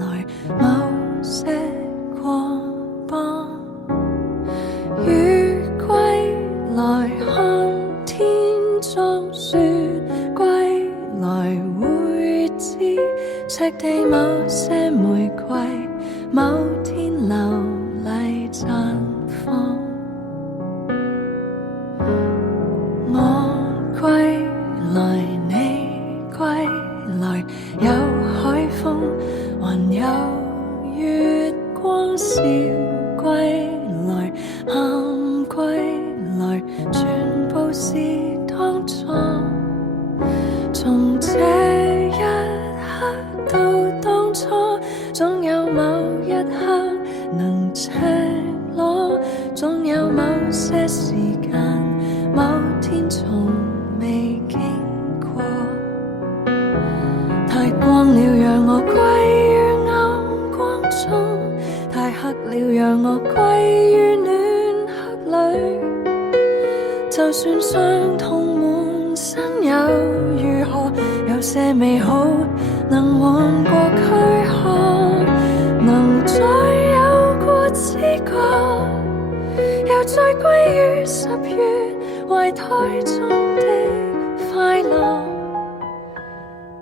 來某些過邦，雨歸來看天作雪，歸來會知赤地某些玫瑰，某天流麗綻放。我歸來，你歸來，有海風，還有月光笑歸來，喊歸來，全部是當初。從這一刻到當初，總有某一刻能赤裸，總有某些時間，某天從未經過。太光了讓我歸於暗光中，太黑了讓我歸於暖黑裏。就算傷痛滿身又如何，有些美好能換過軀殼，能再有過知覺，又再歸於10月懷胎中的快樂。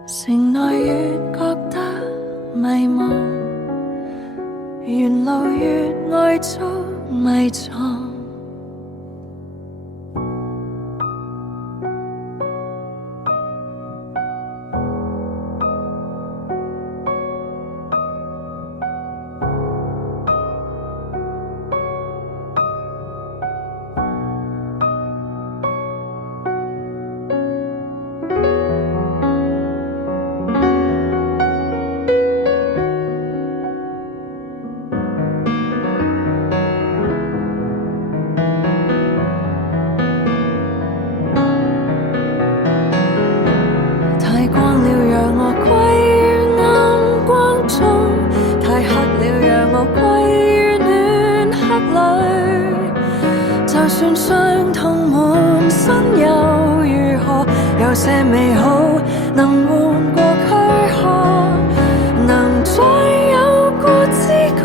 城內越覺得迷茫，沿路越愛捉迷藏。就算傷痛滿身又如何，有些美好能換過軀殼，能再有過知覺，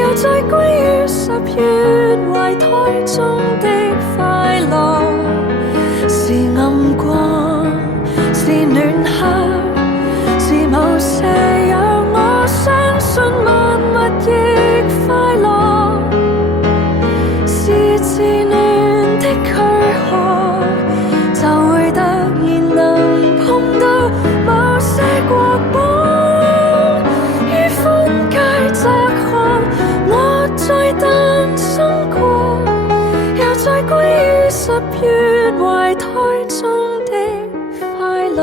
又再歸於10月懷胎中的快樂。是暗光，是暖黑，是某些讓我相信萬物亦快樂。自戀的軀殼，就會突然能碰到某些國邦，於寬街窄巷，我再誕生過，又再歸於10月懷胎中的快樂。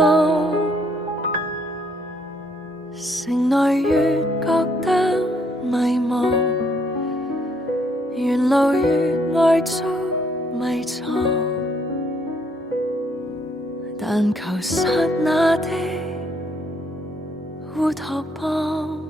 城內越覺得迷茫，沿路越愛捉迷藏，但求剎那的烏托邦。